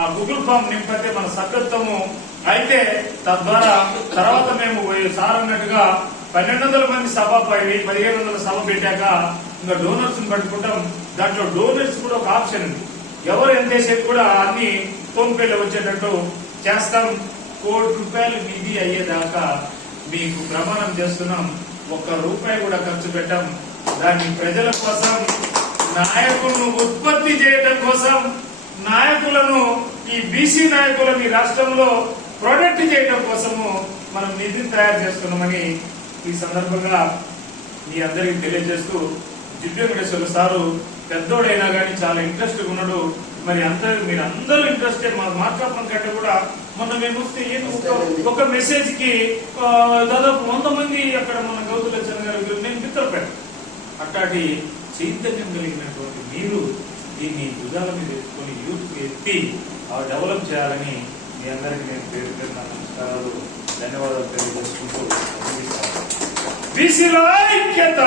ఆ Google form నింపితే మన సభ్యత్వము అయితే తద్వారా తర్వాత మేము సార్ అన్నట్టుగా 1200 మంది సభ 1500 సభ పెట్టాక ఇంకా డోనర్స్ పట్టుకుంటాం. దాంట్లో డోనర్స్ కూడా ఒక ఆప్షన్ ఉంది. ఎవరు ఎంత చేసేది కూడా అన్ని ఫోన్ పేలో వచ్చేటట్టు చేస్తాం. ₹1,00,00,000 నిధి అయ్యేదాకా మీకు ప్రమాణం చేస్తున్నాం. ₹1 కూడా ఖర్చు పెట్టాం. దాన్ని ప్రజల కోసం, నాయకులను ఉత్పత్తి చేయడం కోసం, నాయకులను ఈ బీసీ నాయకులను ఈ రాష్ట్రంలో ప్రొటెక్ట్ చేయడం కోసము మనం నిధిని తయారు చేస్తున్నామని ఈ సందర్భంగా మీ అందరికి తెలియజేస్తూ, జిడ్డు వెంకటేశ్వర సారు పెద్దోడైనా గానీ చాలా ఇంట్రెస్ట్ ఉన్నాడు. మరి మీరందరూ ఇంట్రెస్ట్ మాట్లాడడం కంటే కూడా మొన్న మేము వస్తే ఒక మెసేజ్ కి దాదాపు 100 మంది అక్కడ మన గౌతులచ్చన్ గారు నేను మిత్రపేట అట్లాంటి చైతన్యం కలిగినటువంటి మీరు దీన్ని భుజాల మీద ఎత్తుకొని యూత్ ఎత్తి డెవలప్ చేయాలని మీ అందరికీ నేను పేరు పేరు నమస్కారాలు, ధన్యవాదాలు తెలియజేసుకుంటూ బీసీల ఐక్యత.